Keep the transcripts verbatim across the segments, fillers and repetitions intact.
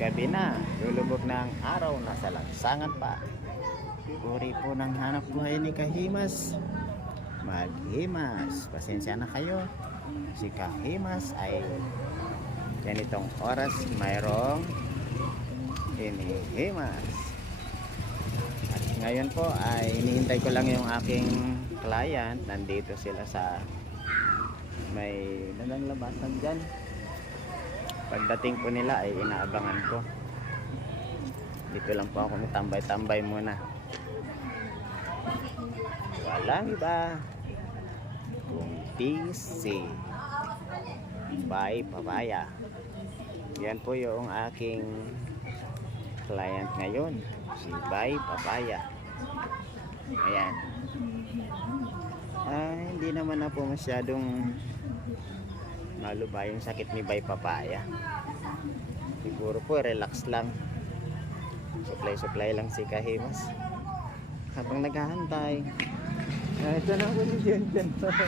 gabi na, lulubog ng araw, nasa lansangan pa. Uri po ng hanap buhay ni Kahimas. Maghimas, pasensya na kayo. Si Kahimas ay ganitong oras mayroong hinihimas. At ngayon po ay hinihintay ko lang yung aking client. Nandito sila sa may dalang labasan dyan. Pagdating po nila ay inaabangan ko. Dito lang po ako tambay-tambay muna. Walang iba kundi si Bay Papaya. Yan po yung aking client ngayon, si Bay Papaya. Ayan. Ah, hindi naman na po masyadong malubha yung sakit ni Bay Papaya. Siguro po relax lang. Supply-supply lang si Kahimas. Habang naghahantay. Ah, ito na po si Junjun.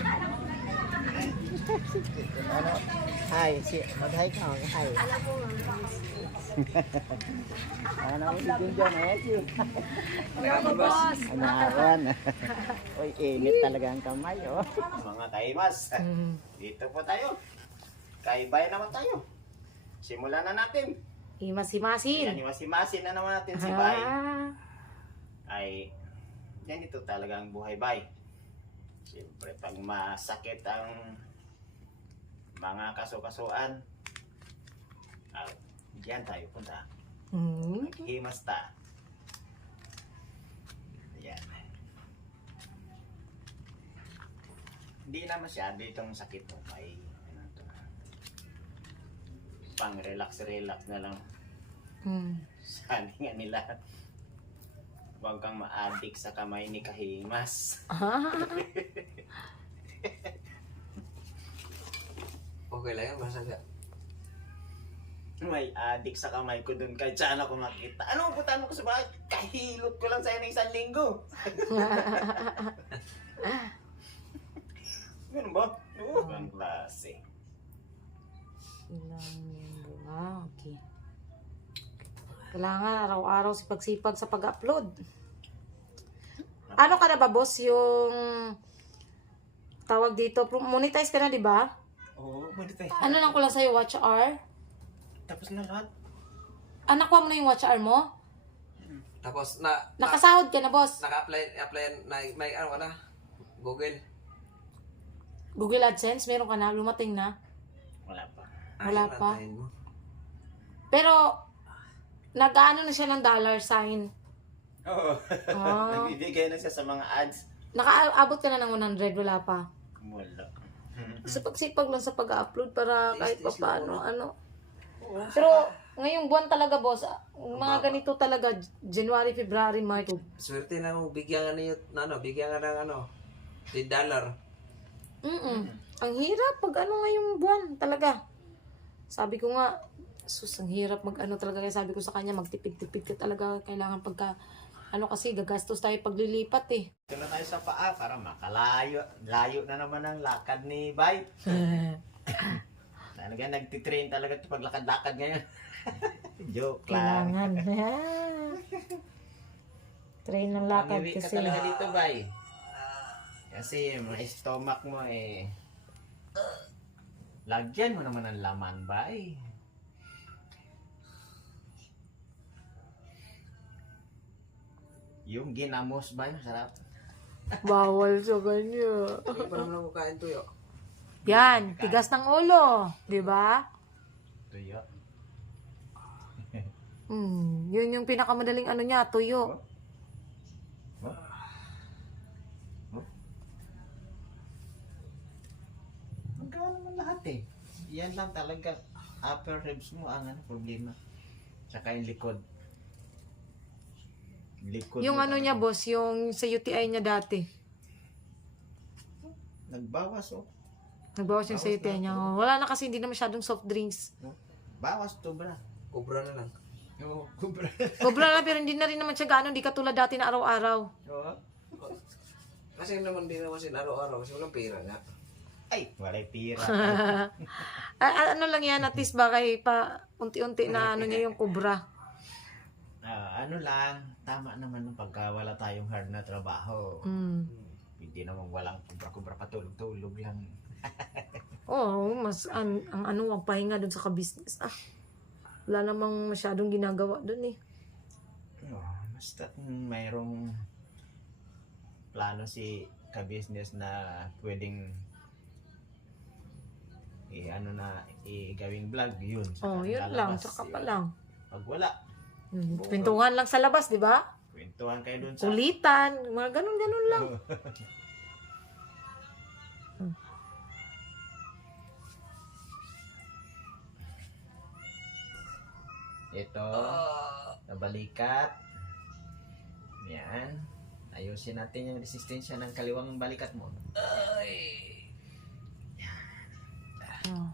Ano? Hi, si mag-hi ka. Hi. Ano po si Junjun? Eh, si. Ano boss? Ano awan? Uy, init talaga ang kamay, oh. Mga Kahimas, dito po tayo. Kaibay naman tayo. Simulan na natin. Imasi-masin. Yan, imasi-masin na naman natin si Bay. Ay, yan ito talaga ang buhay, Bay. Siyempre, pag masakit ang mga kaso-kasuan, ah, diyan tayo punta. Mm. Maghimasta. Yan. Hindi na masyado itong sakit mo, Bay. Ano to? Pang relax-relax na lang. Mm. Sabi nga nila, huwag kang ma-addict sa kamay ni Kahimas. Ah. Okay lang yan, basta ka. May addict sa kamay ko dun kahit saan ako makita. Ano putan mo ko sa bahay? Kahilot ko lang sa'yo ng isang linggo. Ganun ba? Oo. Ang klase. Ilang linggo. Ah, okay. Kailangan araw-araw si pagsipag sa pag-upload. Ano ka na ba, boss? Yung tawag dito, monetize ka na, di ba? Oo, monetize. Ano lang ko lang sa'yo, watch hour? Tapos na lahat. Ah, nakuha mo na yung watch hour mo? Tapos na, na Nakasahod ka na, boss? naka-apply, apply na, may ano ka na? Google. Google AdSense, meron ka na? Lumating na? Wala pa. Wala Ayun, pa. antayin mo. Pero, nag-ano na siya ng dollar sign. Oo. Ah. Nagbibigay na siya sa mga ads. Nakaabot ka na ng one hundred, wala pa. Wala. Sa pagsipag lang sa pag-upload para kahit pa Tiis-tiis paano, lang ano. Pero, ngayong buwan talaga, boss, mga ganito talaga, January, February, March. Swerte na mo, bigyan ka niyo, na ano, bigyan ka ng ano, ten dollar. Mm Ang hirap pag ano ngayong buwan, talaga. Sabi ko nga, sus, ang hirap mag ano talaga. Kaya sabi ko sa kanya, magtipid-tipid ka talaga. Kailangan pagka, ano kasi, gagastos tayo paglilipat eh. Ito na tayo sa paa para makalayo. Layo na naman ang lakad ni Bay. Talaga nagtitrain talaga ito paglakad-lakad ngayon. Joke lang. Kailangan. Train ng lakad Pangiwi ka kasi. talaga dito, Bay. Kasi may stomach mo eh. Lagyan mo naman ng laman, Bay. Yung ginamos, Bay, masarap. Bawal sa kanya. Hindi pa naman ako kain tuyo. Yan, tigas ng ulo. Di ba? Tuyo. Hmm, yun yung pinakamadaling ano niya, tuyo. Oh. Oh. Magkano naman lahat eh. Yan lang talaga. Upper ribs mo ang ano, problema. Tsaka yung likod. Likod Yung mo ano talaga. niya, boss, yung sa U T I niya dati. Nagbawas oh. Nagbawas yung sa U T I niya. Wala na kasi, hindi na masyadong soft drinks. Bawas to, bra. Kubra na lang. Oo, kubra. Sobra na, pero hindi na rin naman siya gaano, hindi katulad dati na araw-araw. Oo. Kasi naman din naman sin araw-araw kasi walang pera nga. Ay, walay pira. A- a- ano lang yan, at least bakay pa unti-unti na ano niya yung kubra. Ah, ano lang, tama naman ng pagka wala tayong hard na trabaho. Mm. Hindi naman walang kubra-kubra patulog-tulog lang. Oo, mas an, ang ano, ang pahinga dun sa ka-business. Ah, wala namang masyadong ginagawa dun eh. Oh, basta mayroong plano si ka-business na pwedeng i ano na i-gawing vlog yun. Oh, yun lang, lalabas, tsaka yun. pa lang. Pag wala, Hmm. Kwentuhan lang sa labas, di ba? kwentuhan kayo dun sa Kulitan, mga ganun-ganun lang. Ito, nabalikat. Yan. Ayusin natin yung resistensya ng kaliwang balikat mo. Oh.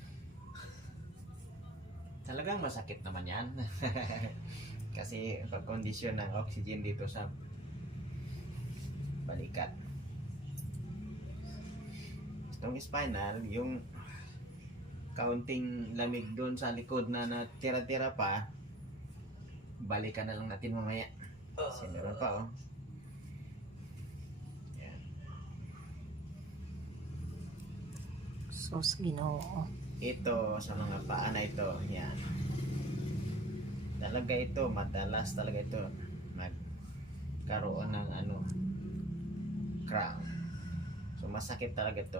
Talagang masakit naman yan. Kasi pag-kondisyon ng oxygen dito sa balikat. Itong spinal, yung kaunting lamig doon sa likod na natira-tira pa, balikan na lang natin mamaya. Kasi meron pa oh. Yan. Sus, Ginoo. Ito sa mga paa na ito, yan. Talaga ito, madalas talaga ito magkaroon ng ano, cramp. So masakit talaga ito.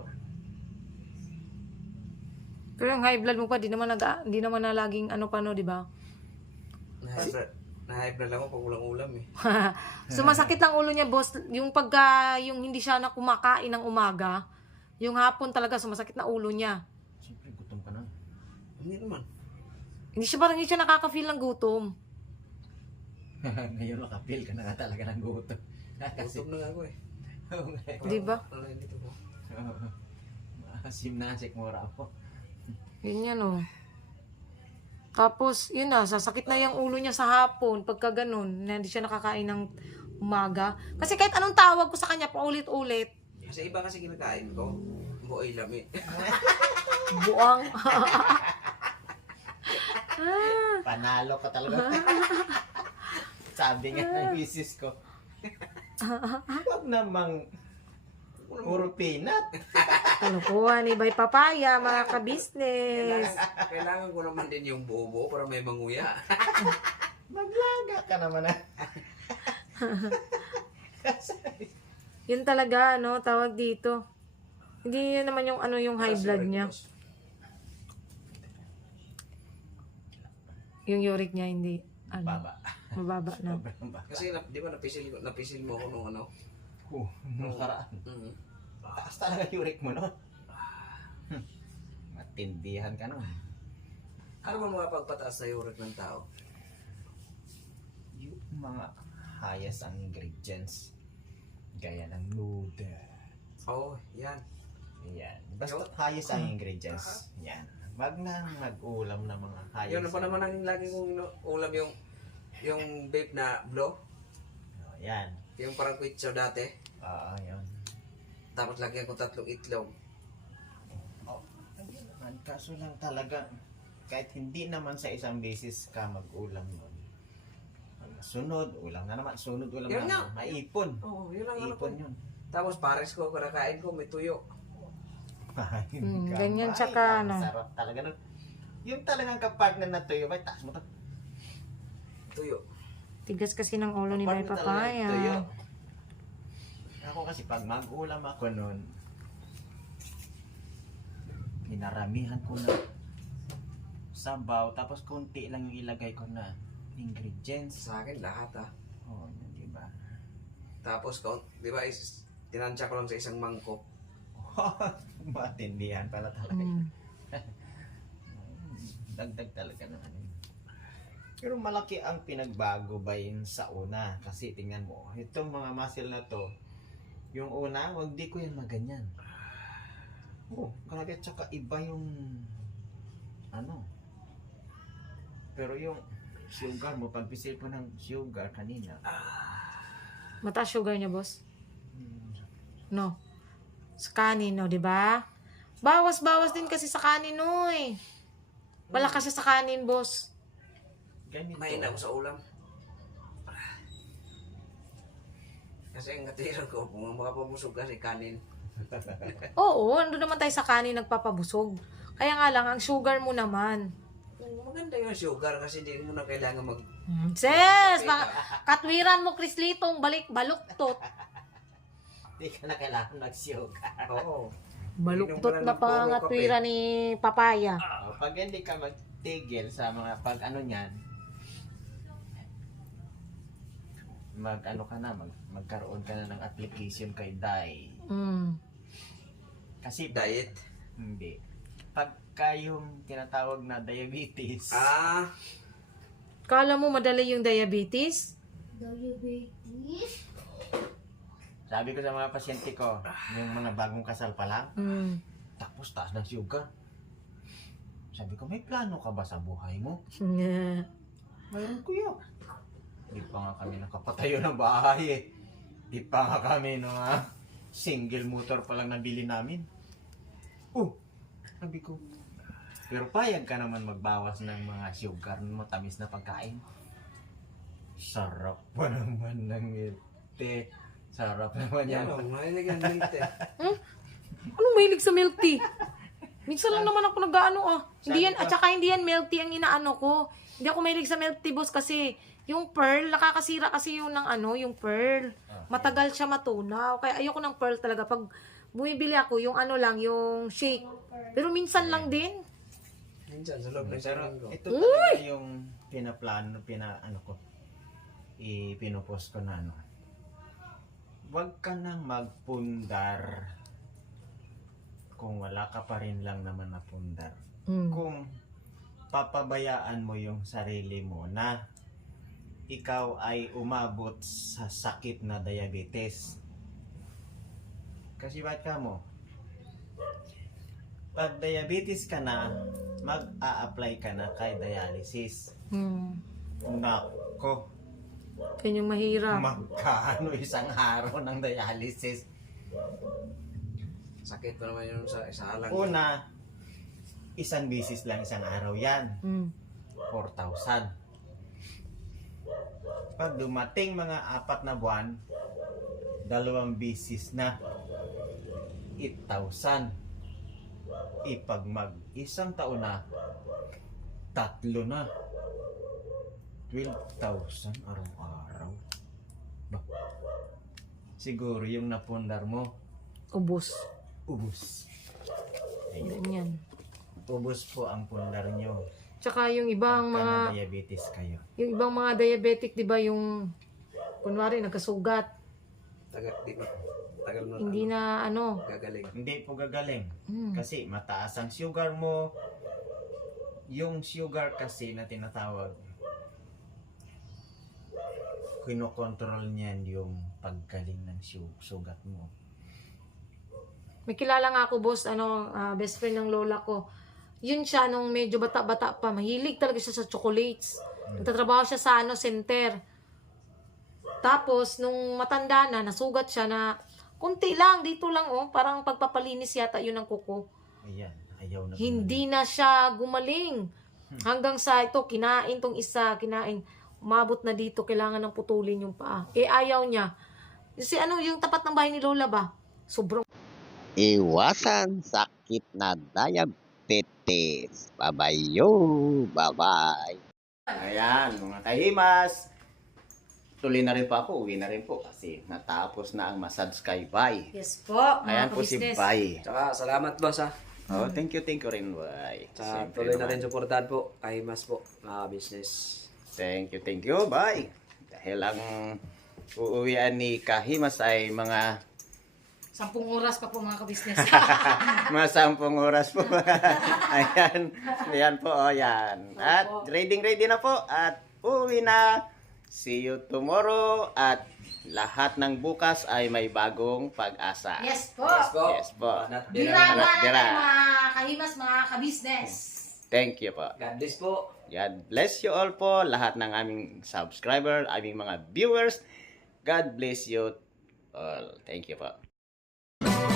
Pero yung high blood mo pa, di naman, nag, di naman na laging ano pa no, di ba? Na-high blood. Na-high blood ako pag walang ulam eh. So masakit lang ulo niya, boss. Yung pagka, yung hindi siya na kumakain ng umaga, yung hapon talaga sumasakit na ulo niya. Siyempre, gutom ka na. Hindi naman. Hindi siya parang hindi siya nakaka-feel ng gutom. Ngayon makapil ka na nga talaga ng gutom. Kasi, Gutom na nga ako eh. Di ba? Wala hindi ko. maasim na si Mora po. Yun yan oh. Tapos, yun na, sasakit na yung ulo niya sa hapon pagka ganun, na hindi siya nakakain ng umaga. Kasi kahit anong tawag ko sa kanya, paulit-ulit, Kasi iba kasi kinakain ko. Buoy lami. buang. Panalo ka talaga. Sabi nga ng misis ko. Huwag namang puro peanut. Kalukuhan, iba'y papaya, mga ka-business. Kailangan, kailangan ko naman din yung buo-buo para may manguya. Maglaga ka naman ah. Yun talaga, no, tawag dito. Hindi yun naman yung ano yung high blood niya. Yung uric niya, hindi. Ano, Baba. mababa na. Sobrang baba. Kasi na, di ba napisil, ko- napisil mo ako nung ano? Oh, nakaraan. Mm. Taas talaga yung uric mo no? Hmm. Matindihan ka nun. Ano ba mga pagpataas sa uric ng tao? Yung mga highest ang ingredients. Gaya ng noodle. Oo, oh, yan. Yan. Basta highest ang ingredients. Yan. Wag nang mag-ulam ng mga highest. Yun pa naman ang lagi kong ino- ulam yung yung vape na blow. Oh, yan. Yung parang kwitso dati. Oo, yun. Tapos lagyan ko tatlong itlog. Oh, hindi naman. Kaso lang talaga, kahit hindi naman sa isang beses ka mag-ulam nun. Sunod, ulam na naman. Sunod, ulam Yun na naman. Maipon. Oo, oh, yun ang ano ko. Maipon yun. Tapos pares ko, kinakain ko, may tuyo. Hmm, ganyan tsaka, ano. Sarap talaga nun. Yung talagang kapartner na tuyo, may taas mo to. Tuyo. Tigas kasi ng ulo ni Bay Partner talaga yung tuyo. Papaya. Ako kasi pag mag-ulam ako nun, pinaramihan ko na sabaw, tapos konti lang yung ilagay ko na ingredients. Sa akin, lahat ah. Oh, yun, di ba? Tapos, kaun- di ba, is, tinansya ko lang sa isang mangkok. Matindihan pala talaga. Hmm. Dagdag talaga naman yun. Pero malaki ang pinagbago ba yun sa una? Kasi tingnan mo, itong mga muscle na to, yung una, wag di ko yan maganyan. Oh, grabe, tsaka iba yung ano. Pero yung sugar mo, pagpisil ko ng sugar kanina, Mataas sugar niya, boss? hmm, No. Sa kanin, no, di ba? Bawas-bawas din kasi sa kanin, oy. Wala kasi sa kanin, boss. Ganito. Mahina ko sa ulam. Kasi ang katira ko, kung makapabusog kasi kanin. Oo, ando naman tayo sa kanin nagpapabusog. Kaya nga lang, ang sugar mo naman. Maganda yung sugar kasi hindi mo na kailangan mag... Hmm, Sis! Mga katwiran mo, Krislitong, balik, baluktot. Hindi ka na kailangan mag-sugar. Oo. Baluktot Inom ka na ng pa puro ang kape. katwiran ni Papaya. Oh, pag hindi ka magtigil sa mga pag ano niyan, mag ano ka na, mag, magkaroon ka na ng application kay Dai. Mm. Kasi pag- Diet. hindi. Pagka yung tinatawag na diabetes, Ah, Kala mo madali yung diabetes? sabi ko sa mga pasyente ko, yung mga bagong kasal pa lang, Mm. tapos taas ng sugar. Sabi ko, may plano ka ba sa buhay mo? Yeah. Mayroon kuya. Di pa nga kami nakapatayo ng bahay eh. Di pa nga kami no nga single motor pa lang nabili namin. Oh, sabi ko. Pero payag ka naman magbawas ng mga sugar ng matamis na pagkain. Sarap pa naman ng milk tea. Sarap naman yan. yan o, mahilig ang milk tea. Anong mahilig sa milk tea? Minsan lang naman ako nag-ano ah. Hindi yan, Sabi at ko- saka hindi yan milk tea ang inaano ko. Hindi ako mahilig sa milk tea, boss, kasi yung pearl, nakakasira kasi yun ng ano, yung pearl. Matagal siya matunaw. Kaya ayoko ng pearl talaga. Pag bumibili ako, yung ano lang, yung shake. Pero minsan lang din. Minsan sa loob ng Pero sarang ko. ito talaga yung pinaplano, pina ano ko, ipinopost ko na ano. Huwag ka nang magpundar kung wala ka pa rin lang naman na pundar. Mm. Kung papabayaan mo yung sarili mo na ikaw ay umabot sa sakit na diabetes. Kasi ba't ka mo? Pag diabetes ka na, mag-a-apply ka na kay dialysis. Hmm. Nako, Yan yung mahirap. magkano isang araw ng dialysis? Sakit pa naman yun sa isa lang. Una, isang bisis lang isang araw yan. Mm. four thousand. Pag dumating mga apat na buwan, dalawang bisis na eight thousand. Ipag mag isang taon na, tatlo na twelve thousand araw-araw. Ba? Siguro yung napundar mo, Ubus. ubus. Ayun. Ganyan. Ubus po ang pundar nyo. Tsaka yung ibang Pagka mga, na diabetes kayo. yung ibang mga diabetic, di ba, yung, kunwari, nagkasugat. Tagal, di ba? Tagal na Hindi ano, na, ano. gagaling. Hindi po gagaling. Mm. Kasi mataas ang sugar mo. Yung sugar kasi na tinatawag, kinokontrol niyan yung paggaling ng su- sugat mo. May kilala nga ako, boss, ano, ah, best friend ng lola ko. Yun siya, nung medyo bata-bata pa, mahilig talaga siya sa chocolates. Nagtatrabaho siya sa, ano, center. Tapos, nung matanda na, nasugat siya na, kunti lang, dito lang, oh, parang pagpapalinis yata yun ng kuko. Ayan, ayaw na. Hindi na siya gumaling. Hanggang sa ito, kinain tong isa, kinain. Umabot na dito, kailangan ng putulin yung paa. Eh, ayaw niya. Kasi ano, yung tapat ng bahay ni Lola ba? Sobrang Iwasan sakit na diabetes. Bye-bye yo. Bye-bye. Ayan, mga kahimas. Tuloy na rin po ako, uwi na rin po kasi natapos na ang massage kay Bay. yes po, mga Ayan po si kabisnes. Bay. Tsaka salamat boss ha. Oh, thank you, thank you rin, Bay. Tsaka Siyempre tuloy na naman. rin suportahan po. Kay Mas po, mga business. Thank you, thank you, Bay. Dahil ang uuwian ni Kahimas ay mga Sampung oras pa po mga kabisnes. mga sampung oras po. Ayan, ayan po, oh, yan. At ready ready na po at uuwi na. See you tomorrow at lahat ng bukas ay may bagong pag-asa. yes po. Yes po. Yes po. Banat Dira bira. Anak, na dira. mga kahimas, mga kabisnes. Thank you po. God bless po. God bless you all po, lahat ng aming subscriber, aming mga viewers. God bless you all. Thank you po.